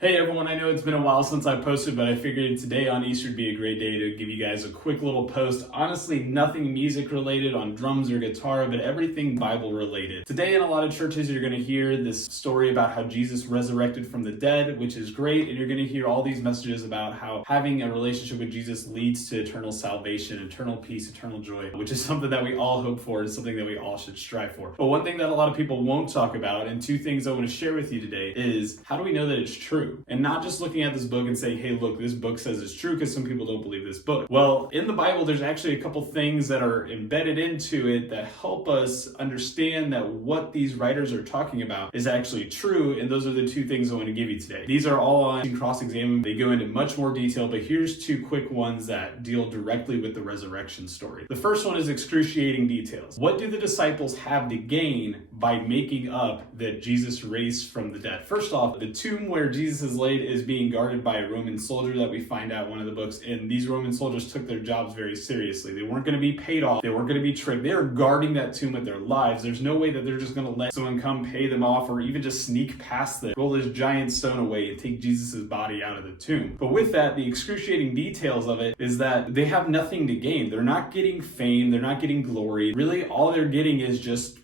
Hey everyone, I know it's been a while since I posted, but I figured today on Easter would be a great day to give you guys a quick little post. Honestly, nothing music related on drums or guitar, but everything Bible related. Today in a lot of churches, you're going to hear this story about how Jesus resurrected from the dead, which is great, and you're going to hear all these messages about how having a relationship with Jesus leads to eternal salvation, eternal peace, eternal joy, which is something that we all hope for and something that we all should strive for. But one thing that a lot of people won't talk about, and two things I want to share with you today, is how do we know that it's true? And not just looking at this book and saying, hey, look, this book says it's true, because some people don't believe this book. Well, in the Bible, there's actually a couple things that are embedded into it that help us understand that what these writers are talking about is actually true, and those are the two things I want to give you today. These are all on Cross-Examine. They go into much more detail, but here's two quick ones that deal directly with the resurrection story. The first one is excruciating details. What do the disciples have to gain by making up that Jesus raised from the dead? First off, the tomb where Jesus is laid is being guarded by a Roman soldier that we find out in one of the books, and these Roman soldiers took their jobs very seriously. They weren't going to be paid off. They weren't going to be tricked. They are guarding that tomb with their lives. There's no way that they're just going to let someone come pay them off or even just sneak past them, roll this giant stone away and take Jesus' body out of the tomb. But with that, the excruciating details of it is that they have nothing to gain. They're not getting fame. They're not getting glory. Really, all they're getting is just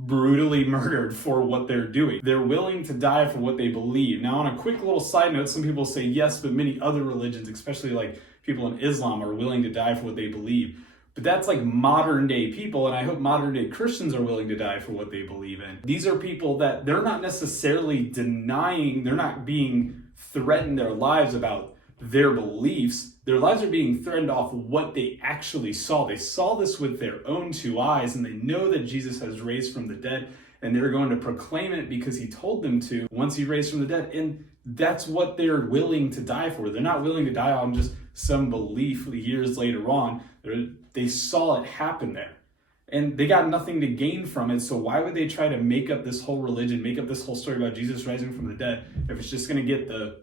brutally murdered for what they're doing. They're willing to die for what they believe. Now, on a quick little side note, some people say yes, but many other religions, especially like people in Islam, are willing to die for what they believe. But that's like modern day people, and I hope modern day Christians are willing to die for what they believe in. These are people that they're not necessarily denying, they're not being threatened their lives about their beliefs. Their lives are being threatened off what they actually saw. They saw this with their own two eyes, and they know that Jesus has raised from the dead, and they're going to proclaim it because he told them to once he raised from the dead. And that's what they're willing to die for. They're not willing to die on just some belief years later on. They saw it happen there, and they got nothing to gain from it. So why would they try to make up this whole religion, make up this whole story about Jesus rising from the dead, if it's just going to get the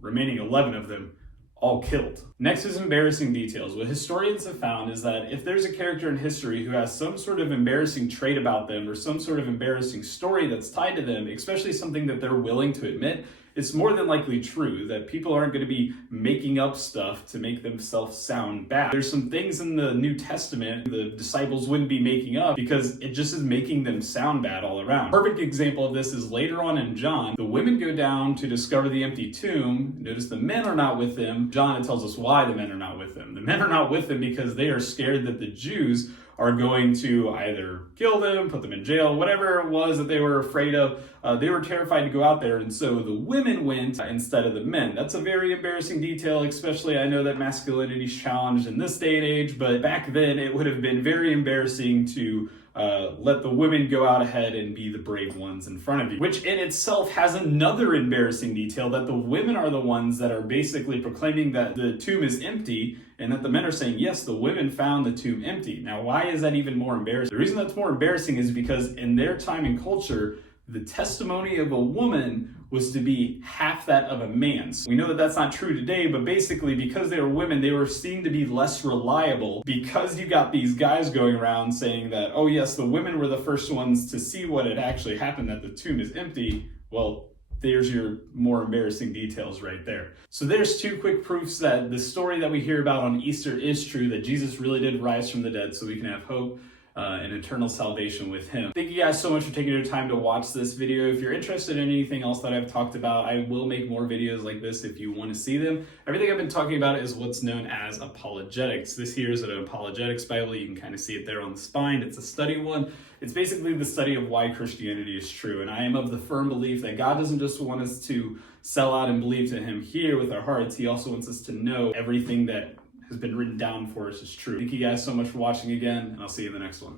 remaining 11 of them all killed? Next is embarrassing details. What historians have found is that if there's a character in history who has some sort of embarrassing trait about them or some sort of embarrassing story that's tied to them, especially something that they're willing to admit, it's more than likely true that people aren't going to be making up stuff to make themselves sound bad. There's some things in the New Testament the disciples wouldn't be making up because it just is making them sound bad all around. Perfect example of this is later on in John. The women go down to discover the empty tomb. Notice the men are not with them. John, it tells us why the men are not with them. The men are not with them because they are scared that the Jews are going to either kill them, put them in jail, whatever it was that they were afraid of. They were terrified to go out there, and so the women went instead of the men. That's a very embarrassing detail, especially I know that masculinity is challenged in this day and age, but back then it would have been very embarrassing to let the women go out ahead and be the brave ones in front of you, which in itself has another embarrassing detail, that the women are the ones that are basically proclaiming that the tomb is empty, and that the men are saying, yes, the women found the tomb empty. Now, why is that even more embarrassing? The reason that's more embarrassing is because in their time and culture, the testimony of a woman was to be half that of a man's. We know that that's not true today, but basically because they were women, they were seen to be less reliable, because you got these guys going around saying that, oh yes, the women were the first ones to see what had actually happened, that the tomb is empty. Well, there's your more embarrassing details right there. So there's two quick proofs that the story that we hear about on Easter is true, that Jesus really did rise from the dead so we can have hope and eternal salvation with him. Thank you guys so much for taking your time to watch this video. If you're interested in anything else that I've talked about, I will make more videos like this if you want to see them. Everything I've been talking about is what's known as apologetics. This here is an apologetics Bible. You can kind of see it there on the spine. It's a study one. It's basically the study of why Christianity is true. And I am of the firm belief that God doesn't just want us to sell out and believe to him here with our hearts. He also wants us to know everything that has been written down for us is true. Thank you guys so much for watching again, and I'll see you in the next one.